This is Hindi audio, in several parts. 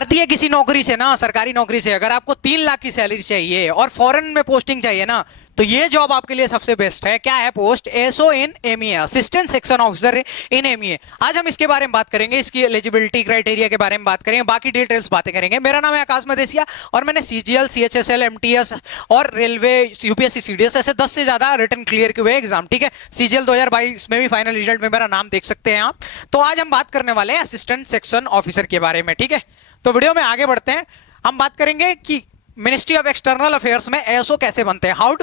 भारतीय किसी नौकरी से ना, सरकारी नौकरी से अगर आपको 3 लाख की सैलरी चाहिए और फॉरेन में पोस्टिंग चाहिए ना, तो ये जॉब आपके लिए सबसे बेस्ट है। क्या है post? SO in MEA, assistant section officer in MEA. आज हम इसके बारे में बात करेंगे, इसकी एलिजिबिलिटी क्राइटेरिया के बारे में बात करेंगे, बाकी डिटेल्स बातें करेंगे। मेरा नाम है आकाश मदेसिया और मैंने सीजीएल, सीएचएसएल, एमटीएस और रेलवे, यूपीएससी, सीडीएस ऐसे 10 से ज्यादा रिटर्न क्लियर किए हुए एग्जाम। ठीक है, सीजीएल 2022 में भी फाइनल रिजल्ट में मेरा नाम देख सकते हैं आप। तो आज हम बात करने वाले हैं असिस्टेंट सेक्शन ऑफिसर के बारे में। ठीक है, तो वीडियो में आगे बढ़ते हैं। हम बात करेंगे कि मिनिस्ट्री ऑफ एक्सटर्नल अफेयर्स में एसओ कैसे बनते हैं, how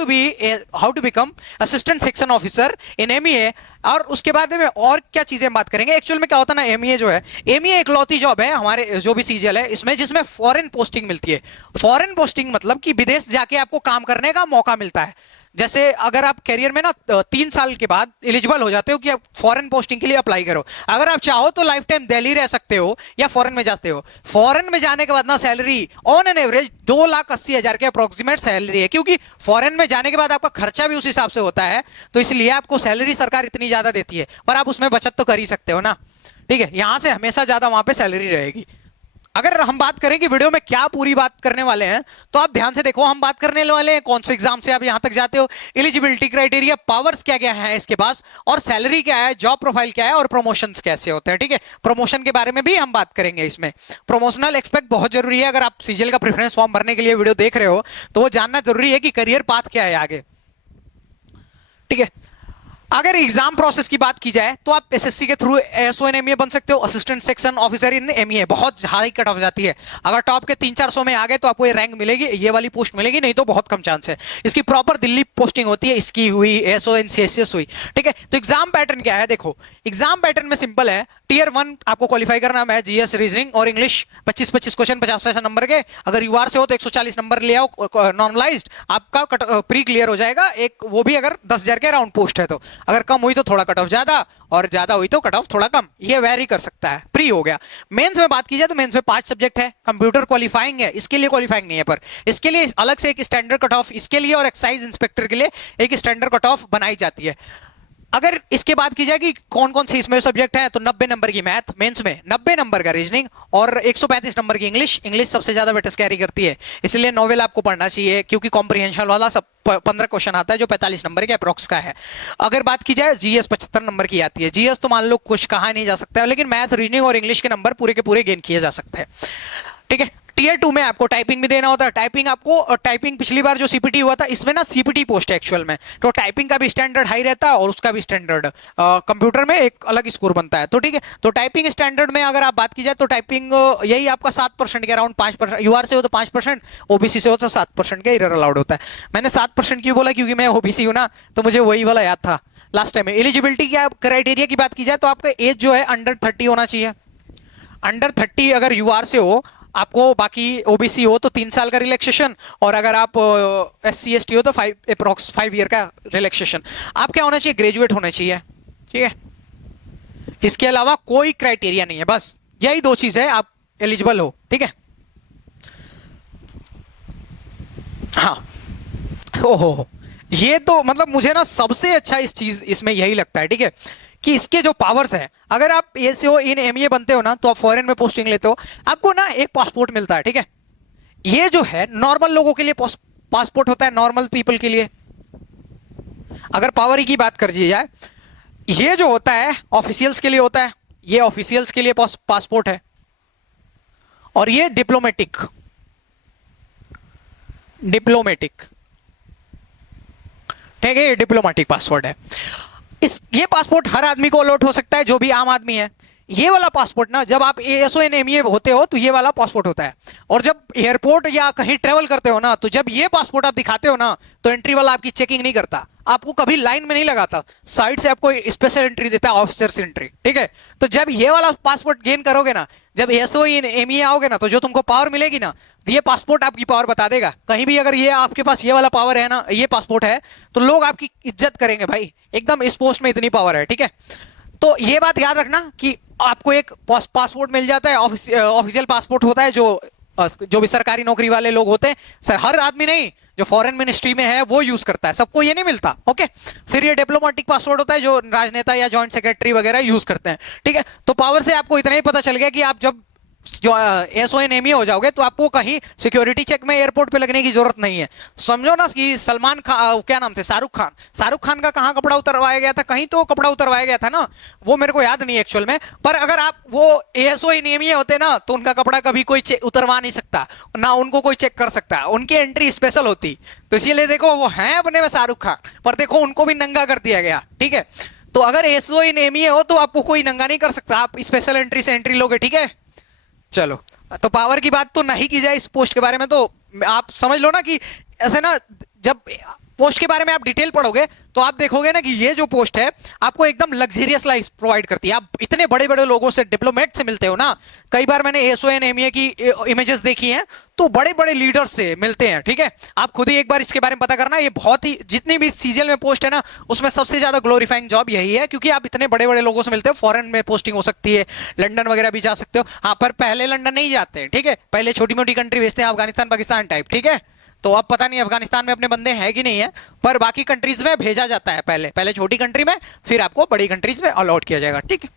to become assistant section officer in MEA, और उसके बाद में और क्या चीजें बात करेंगे। एक्चुअल में क्या होता है ना, एमईए जो है, एमईए इकलौती जॉब है हमारे जो भी सीजीएल है इसमें जिसमें फॉरेन पोस्टिंग मिलती है। फॉरेन पोस्टिंग मतलब कि विदेश जाके आपको काम करने का मौका मिलता है। जैसे अगर आप करियर में ना 3 साल के बाद एलिजिबल हो जाते हो कि आप फॉरेन पोस्टिंग के लिए अप्लाई करो। अगर आप चाहो तो लाइफ टाइम दिल्ली रह सकते हो या फॉरेन में जाते हो। फॉरेन में जाने के बाद ना सैलरी ऑन एन एवरेज 2,80,000 के अप्रोक्सीमेट सैलरी है, क्योंकि फॉरेन में जाने के बाद आपका खर्चा भी उस हिसाब से होता है, तो इसलिए आपको सैलरी सरकार इतनी ज्यादा देती है, पर आप उसमें बचत तो कर ही सकते हो ना। ठीक है, यहां से हमेशा ज्यादा वहां पे सैलरी रहेगी। अगर हम बात करें कि वीडियो में क्या पूरी बात करने वाले हैं, तो आप ध्यान से देखो। हम बात करने वाले हैं कौन से एग्जाम से आप यहां तक जाते हो, एलिजिबिलिटी क्राइटेरिया, पावर्स क्या क्या है इसके पास, और सैलरी क्या है, जॉब प्रोफाइल क्या है, और प्रमोशंस कैसे होते हैं। ठीक है, प्रमोशन के बारे में भी हम बात करेंगे। इसमें प्रमोशनल एक्सपेक्ट बहुत जरूरी है। अगर आप सीजीएल का प्रेफरेंस फॉर्म भरने के लिए वीडियो देख रहे हो तो वो जानना जरूरी है कि करियर पाथ क्या है आगे। ठीक है, अगर एग्जाम प्रोसेस की बात की जाए तो आप एसएससी के थ्रू एसओ इन एमईए बन सकते हो, assistant section officer in MEA. बहुत हाई कट ऑफ जाती है, अगर टॉप के 300-400 में आ गए तो आपको ये रैंक मिलेगी, ये वाली पोस्ट मिलेगी, नहीं तो बहुत कम चांस है। इसकी प्रॉपर दिल्ली पोस्टिंग होती है, इसकी हुई, एसओ इन सीएसएस हुई। ठीक है, तो एग्जाम पैटर्न क्या है देखो। एग्जाम पैटर्न में सिंपल है, टियर 1 आपको क्वालिफाई करना है, जीएस, रीजनिंग और इंग्लिश, 25-25 क्वेश्चन, 50 नंबर के। अगर यूआर से हो तो 140 नंबर ले आओ, नॉर्मलाइज्ड, आपका प्री क्लियर हो जाएगा। एक वो भी अगर 10,000 के अराउंड पोस्ट है तो, अगर कम हुई तो थोड़ा कट ऑफ ज्यादा, और ज्यादा हुई तो कट ऑफ थोड़ा कम, ये वेरी कर सकता है। प्री हो गया। मेंस में बात की जाए तो मेंस में 5 सब्जेक्ट है, कंप्यूटर क्वालिफाइंग है, इसके लिए क्वालिफाइंग नहीं है, पर इसके लिए अलग से एक स्टैंडर्ड कट ऑफ इसके लिए, और एक्साइज इंस्पेक्टर के लिए एक स्टैंडर्ड कट ऑफ बनाई जाती है। अगर इसके बात की जाए कि कौन कौन से इसमें सब्जेक्ट हैं, तो 90 नंबर की मैथ मेंस में, 90 नंबर का रीजनिंग और 135 नंबर की इंग्लिश। इंग्लिश सबसे ज्यादा वेटेज कैरी करती है, इसलिए नोवेल आपको पढ़ना चाहिए, क्योंकि कॉम्प्रिहेंशन वाला सब 15 क्वेश्चन आता है जो 45 नंबर के अप्रोक्स का है। अगर बात की जाए जीएस 75 नंबर की आती है। जीएस तो मान लो कुछ कहा नहीं जा सकता है, लेकिन मैथ, रीजनिंग और इंग्लिश के नंबर पूरे के पूरे गेन किए जा सकते हैं। ठीक है, टियर 2 में आपको टाइपिंग भी देना होता है। टाइपिंग आपको, टाइपिंग पिछली बार जो सीपीटी हुआ था इसमें ना सीपीटी पोस्ट है एक्चुअल में, तो टाइपिंग का भी स्टैंडर्ड हाई रहता है और उसका भी स्टैंडर्ड कंप्यूटर में एक अलग स्कोर बनता है। तो ठीक है, तो टाइपिंग स्टैंडर्ड में अगर आप बात की जाए तो टाइपिंग यही आपका 7% के अराउंड, 5%, यूआर से हो तो 5%, ओबीसी से हो तो 7% का एरर अलाउड होता है। मैंने 7% क्यों बोला, क्योंकि मैं ओबीसी हूं ना, तो मुझे वही वाला याद था लास्ट टाइम में। एलिजिबिलिटी क्या क्राइटेरिया की बात की जाए तो आपका एज जो है अंडर 30 होना चाहिए। अंडर 30 अगर यूआर से हो आपको, बाकी ओबीसी हो तो 3 साल का रिलैक्सेशन, और अगर आप एससी एसटी हो तो 5 ईयर का रिलैक्सेशन। आप क्या होना चाहिए, ग्रेजुएट होना चाहिए। ठीक है, इसके अलावा कोई क्राइटेरिया नहीं है, बस यही 2 चीज है, आप एलिजिबल हो। ठीक है, हाँ, ओहो, ये तो मतलब मुझे ना सबसे अच्छा इस चीज इसमें यही लगता है। ठीक है, कि इसके जो पावर्स है, अगर आप एसओ इन एमईए बनते हो ना तो आप फॉरेन में पोस्टिंग लेते हो, आपको ना एक पासपोर्ट मिलता है। ठीक है, ये जो है नॉर्मल लोगों के लिए पासपोर्ट होता है, नॉर्मल पीपल के लिए। अगर पावर की बात कर दी जाए, ये जो होता है ऑफिशियल्स के लिए होता है, ये ऑफिशियल्स के लिए पासपोर्ट है, और ये डिप्लोमेटिक, ठीक है, ये डिप्लोमेटिक पासपोर्ट है। ये पासपोर्ट हर आदमी को अलॉट हो सकता है, जो भी आम आदमी है। ये वाला पासपोर्ट ना, जब आप एसओ इन एमईए होते हो तो ये वाला पासपोर्ट होता है, और जब एयरपोर्ट या कहीं ट्रेवल करते हो ना, तो जब ये पासपोर्ट आप दिखाते हो ना, तो एंट्री वाला आपकी चेकिंग नहीं करता, आपको कभी लाइन में नहीं लगाता, साइड से आपको स्पेशल एंट्री देता है, ऑफिसर्स एंट्री। ठीक है, तो जब ये वाला पासपोर्ट गेन करोगे ना, जब एसओ इन एमईए आओगे ना, तो जो तुमको पावर मिलेगी ना, तो ये पासपोर्ट आपकी पावर बता देगा। कहीं भी अगर ये आपके पास ये वाला पावर है ना, ये पासपोर्ट है, तो लोग आपकी इज्जत करेंगे भाई, एकदम इस पोस्ट में इतनी पावर है। ठीक है, तो ये बात याद रखना कि आपको एक पासपोर्ट मिल जाता है, ऑफिशियल पासपोर्ट होता है, जो भी सरकारी नौकरी वाले लोग होते हैं, सर हर आदमी नहीं, जो फॉरेन मिनिस्ट्री में है वो यूज करता है, सबको ये नहीं मिलता। ओके, फिर ये डिप्लोमेटिक पासपोर्ट होता है जो राजनेता या जॉइंट सेक्रेटरी वगैरह यूज करते हैं। ठीक है, तो पावर से आपको इतना ही पता चल गया कि आप जब जो एसओ इन एमईए हो जाओगे तो आपको कहीं सिक्योरिटी चेक में एयरपोर्ट पे लगने की जरूरत नहीं है। समझो ना कि सलमान खान, क्या नाम थे, शाहरुख खान का कहाँ कपड़ा उतरवाया गया था, कहीं तो कपड़ा उतरवाया गया था ना, वो मेरे को याद नहीं एक्चुअल में। पर अगर आप वो एसओ इन एमईए होते ना तो उनका कपड़ा कभी कोई उतरवा नहीं सकता, ना उनको कोई चेक कर सकता, उनकी एंट्री स्पेशल होती। तो इसीलिए देखो वो हैं अपने में शाहरुख खान, पर देखो उनको भी नंगा कर दिया गया, ठीक है। तो अगर एसओ इन एमईए हो तो आपको कोई नंगा नहीं कर सकता, आप स्पेशल एंट्री से एंट्री लोगे, ठीक है। चलो, तो पावर की बात तो नहीं की जाए इस पोस्ट के बारे में, तो आप समझ लो ना कि ऐसे ना, जब पोस्ट के बारे में आप डिटेल पढ़ोगे तो आप देखोगे ना कि ये जो पोस्ट है आपको एकदम लग्जरियस लाइफ प्रोवाइड करती है। आप इतने बड़े बड़े लोगों से, डिप्लोमेट से मिलते हो ना, कई बार मैंने एसओएन एमईए की इमेजेस देखी हैं तो बड़े बड़े लीडर्स से मिलते हैं, ठीक है। आप खुद ही एक बार इसके बारे में पता करना, ये बहुत ही, जितनी भी सीजीएल में पोस्ट है ना उसमें सबसे ज्यादा ग्लोरीफाइंग जॉब यही है, क्योंकि आप इतने बड़े बड़े लोगों से मिलते हो। फॉरेन में पोस्टिंग हो सकती है, लंदन वगैरह भी जा सकते हो, हाँ, पर पहले लंदन नहीं जाते, ठीक है, पहले छोटी मोटी कंट्री भेजते हैं, अफगानिस्तान पाकिस्तान टाइप, ठीक है। तो अब पता नहीं अफगानिस्तान में अपने बंदे हैं कि नहीं है, पर बाकी कंट्रीज में भेजा जाता है, पहले पहले छोटी कंट्री में, फिर आपको बड़ी कंट्रीज में अलॉट किया जाएगा, ठीक है।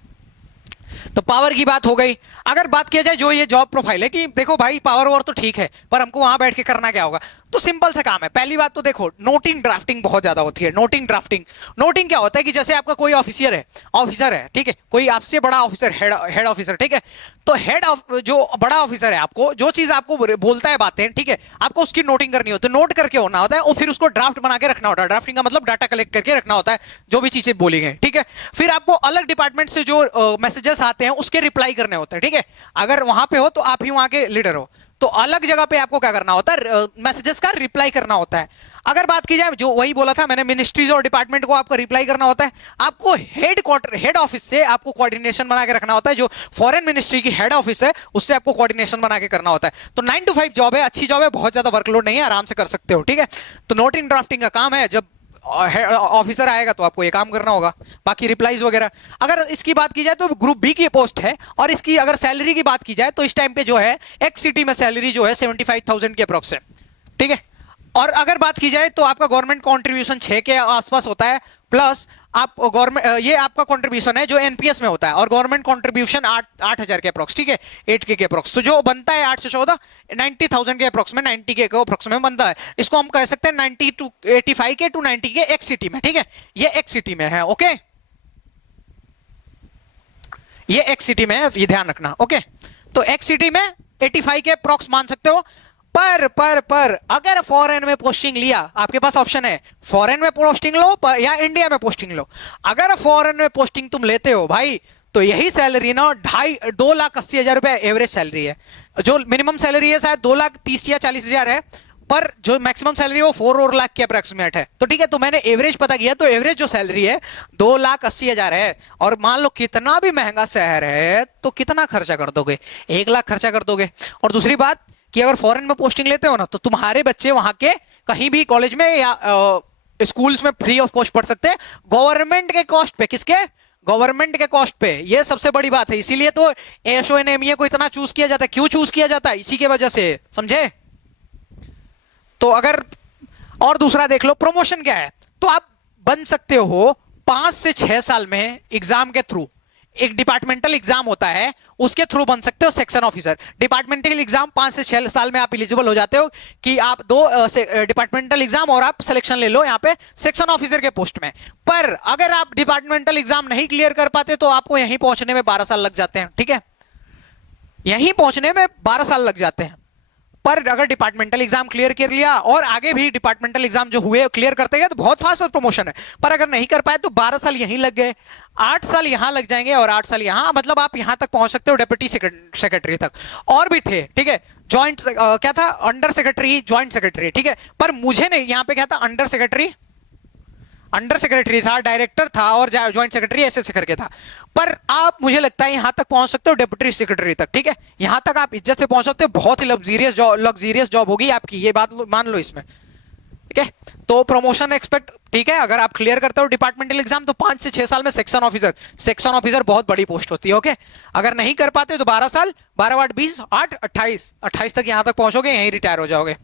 तो पावर की बात हो गई। अगर बात किया जाए जो ये जॉब प्रोफाइल है कि देखो भाई पावर वॉर तो ठीक है, पर हमको वहां बैठ के करना क्या होगा, तो सिंपल सा काम है। पहली बात तो देखो नोटिंग ड्राफ्टिंग बहुत ज्यादा होती है। नोटिंग क्या होता है कि जैसे आपका कोई ऑफिसर है, ठीक है, कोई आपसे बड़ा ऑफिसर, हेड ऑफिसर, ठीक है, तो जो बड़ा ऑफिसर है आपको जो चीज आपको बोलता है बातें, ठीक है, आपको उसकी नोटिंग करनी होती है, नोट करके होना होता है, और फिर उसको ड्राफ्ट बना के रखना होता है। ड्राफ्टिंग का मतलब डाटा कलेक्ट करके रखना होता है, जो भी चीजें बोली गई, ठीक है। फिर आपको अलग डिपार्टमेंट से जो मैसेजेस आते हैं उसके रिप्लाई करने होते हैं, ठीक है। अगर वहां पे हो तो आप ही वहां के लीडर हो, तो अलग जगह पे आपको क्या करना होता है, मैसेजेस का रिप्लाई करना होता है। अगर बात की जाए, जो वही बोला था मैंने, मिनिस्ट्रीज और डिपार्टमेंट को आपको रिप्लाई करना होता है, आपको हेड ऑफिस से आपको कोऑर्डिनेशन बना के रखना होता है, जो फॉरेन मिनिस्ट्री की हेड ऑफिस है उससे आपको कोऑर्डिनेशन बना के करना होता है। तो 9 to 5 जॉब है, अच्छी जॉब है, बहुत ज्यादा वर्कलोड नहीं है, आराम से कर सकते हो, ठीक है। तो नोटिंग ड्राफ्टिंग का काम है, जब ऑफिसर आएगा तो आपको ये काम करना होगा, बाकी रिप्लाईज वगैरह। अगर इसकी बात की जाए तो ग्रुप बी की पोस्ट है, और इसकी अगर सैलरी की बात की जाए तो इस टाइम पे जो है एक्स सिटी में सैलरी जो है 75,000 के अप्रोक्स है, ठीक है। और अगर बात की जाए तो आपका गवर्नमेंट कंट्रीब्यूशन 6 के आसपास होता है, प्लस आप गवर्नमेंट, ये आपका कंट्रीब्यूशन है जो एनपीएस में होता है, और गवर्नमेंट कंट्रीब्यूशन 8,000 के अप्रोक्स, ठीक है, 8K के अप्रोक्स। तो जो बनता है 8 से 14 90,000 के अप्रोक्स में, 90K के अप्रोक्स में बनता है। इसको हम कह सकते हैं 90 to 85K to 90K x city में, ठीक है, ये एक्स सिटी में है, ओके, ये एक्स सिटी में है, ये ध्यान रखना, ओके। तो एक्स सिटी में 85 के अप्रोक्स मान सकते हो। पर अगर फॉरेन में पोस्टिंग लिया, आपके पास ऑप्शन है फॉरेन में पोस्टिंग लो या इंडिया में पोस्टिंग लो। अगर फॉरेन में पोस्टिंग तुम लेते हो भाई, तो यही सैलरी ना 2,80,000 रुपए एवरेज सैलरी है। जो मिनिमम सैलरी है शायद 2,30,000 या 40,000 है, पर जो मैक्सिमम सैलरी है वो 4 लाख के अप्रोक्सीमेट है। तो ठीक है, तो मैंने एवरेज पता किया, तो एवरेज जो सैलरी है 2,80,000 है। और मान लो कितना भी महंगा शहर है तो कितना खर्चा कर दोगे, 1 लाख खर्चा कर दोगे। और दूसरी बात कि अगर फॉरेन में पोस्टिंग लेते हो ना, तो तुम्हारे बच्चे वहां के कहीं भी कॉलेज में या स्कूल्स में फ्री ऑफ कॉस्ट पढ़ सकते हैं, गवर्नमेंट के कॉस्ट पे। किसके? गवर्नमेंट के कॉस्ट पे। ये सबसे बड़ी बात है, इसीलिए तो एसओएनएमईए को इतना चूज किया जाता है। क्यों चूज किया जाता है? इसी के वजह से, समझे? तो अगर और दूसरा देख लो, प्रमोशन क्या है, तो आप बन सकते हो 5 से 6 साल में एग्जाम के थ्रू। एक डिपार्टमेंटल एग्जाम होता है, उसके थ्रू बन सकते हो सेक्शन ऑफिसर। डिपार्टमेंटल एग्जाम 5 से 6 साल में आप एलिजिबल हो जाते हो कि आप 2 डिपार्टमेंटल एग्जाम और आप सिलेक्शन ले लो यहाँ पे सेक्शन ऑफिसर के पोस्ट में। पर अगर आप डिपार्टमेंटल एग्जाम नहीं क्लियर कर पाते तो आपको यहीं पहुंचने में 12 साल लग जाते हैं, ठीक है, यहीं पहुंचने में 12 साल लग जाते हैं। पर अगर डिपार्टमेंटल एग्जाम क्लियर कर लिया और आगे भी डिपार्टमेंटल एग्जाम जो हुए क्लियर करते गए तो बहुत फास्ट प्रमोशन है। पर अगर नहीं कर पाए तो 12 साल यहीं लग गए, 8 साल यहां लग जाएंगे और 8 साल यहां, मतलब आप यहां तक पहुंच सकते हो डेप्यूटी सेक्रेटरी तक। और भी थे, ठीक है, ज्वाइंट क्या था, अंडर सेक्रेटरी, ज्वाइंट सेक्रेटरी, ठीक है। पर मुझे नहीं, यहां पे क्या था, अंडर सेक्रेटरी था, डायरेक्टर था और ज्वाइंट सेक्रेटरी ऐसे करके था। पर आप, मुझे लगता है यहां तक पहुंच सकते हो डेप्यूटी सेक्रेटरी तक, ठीक है, यहां तक आप इज्जत से पहुंच सकते हो। बहुत ही लग्जरियस जॉब होगी आपकी, ये बात मान लो इसमें, ठीक है। तो प्रमोशन एक्सपेक्ट, ठीक है, अगर आप क्लियर करते हो डिपार्टमेंटल एग्जाम तो 5 से 6 साल में सेक्शन ऑफिसर बहुत बड़ी पोस्ट होती है, ओके। अगर नहीं कर पाते तो 12 साल, 12 8 20 8 28 तक यहां तक पहुंचोगे, यहीं रिटायर हो जाओगे,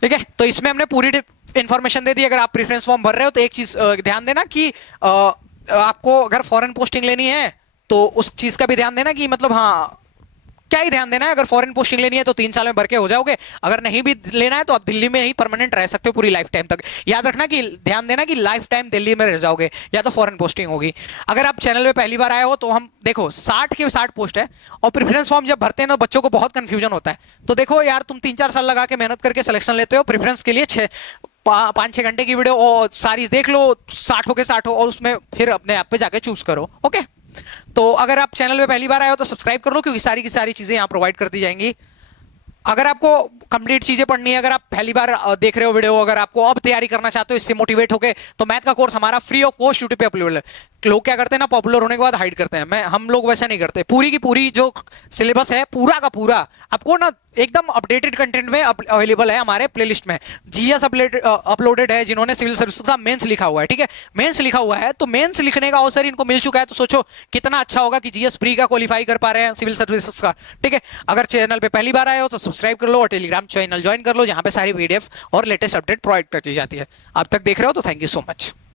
ठीक है। तो इसमें हमने पूरी इंफॉर्मेशन दे दी। अगर आप प्रेफरेंस फॉर्म भर रहे हो तो एक चीज ध्यान देना कि आपको अगर फॉरेन पोस्टिंग लेनी है तो उस चीज का भी ध्यान देना कि मतलब हाँ क्या ही ध्यान देना है, अगर फॉरेन पोस्टिंग लेनी है तो 3 साल में भर के हो जाओगे, अगर नहीं भी लेना है तो आप दिल्ली में ही परमानेंट रह सकते हो पूरी लाइफ टाइम तक। याद रखना कि ध्यान देना कि लाइफ टाइम दिल्ली में रह जाओगे या तो फॉरेन पोस्टिंग होगी। अगर आप चैनल पे पहली बार आए हो तो हम देखो 60 के 60 पोस्ट है, और प्रेफरेंस फॉर्म जब भरते हैं ना बच्चों को बहुत कंफ्यूजन होता है। तो देखो यार, तुम 3-4 साल लगा के मेहनत करके सिलेक्शन लेते हो, प्रेफरेंस के लिए 5-6 घंटे की वीडियो और सारी देख लो, 60 हो के 60 हो, और उसमें फिर अपने ऐप पे जाके चूज करो। ओके, तो अगर आप चैनल पे पहली बार आए हो तो सब्सक्राइब कर लो, क्योंकि सारी की सारी चीजें यहाँ प्रोवाइड कर दी जाएंगी। अगर आपको कंप्लीट चीजें पढ़नी है, अगर आप पहली बार देख रहे हो वीडियो, अगर आपको अब तैयारी करना चाहते हो इससे मोटिवेट होके, तो मैथ का कोर्स हमारा फ्री ऑफ कॉस्ट यूट्यूब पे अपलोड है। लोग क्या करते हैं ना, पॉपुलर होने के बाद हाइड करते हैं, हम लोग वैसा नहीं करते। पूरी की पूरी जो सिलेबस है पूरा का पूरा आपको ना एकदम अपडेटेड कंटेंट में अवेलेबल है हमारे प्लेलिस्ट में। जीएस अपलोडेड है, जिन्होंने सिविल सर्विस का मेंस लिखा हुआ है, ठीक है, मेंस लिखा हुआ है, तो मेंस लिखने का अवसर इनको मिल चुका है, तो सोचो कितना अच्छा होगा कि जीएस प्री का क्वालिफाई कर पा रहे हैं सिविल सर्विसेज का। ठीक है, अगर चैनल पे पहली बार आए हो तो सब्सक्राइब कर लो और टेलीग्राम चैनल ज्वाइन कर लो, जहां पे सारी पीडीएफ और लेटेस्ट अपडेट प्रोवाइड कर दी जाती है। अब तक देख रहे हो तो थैंक यू सो मच।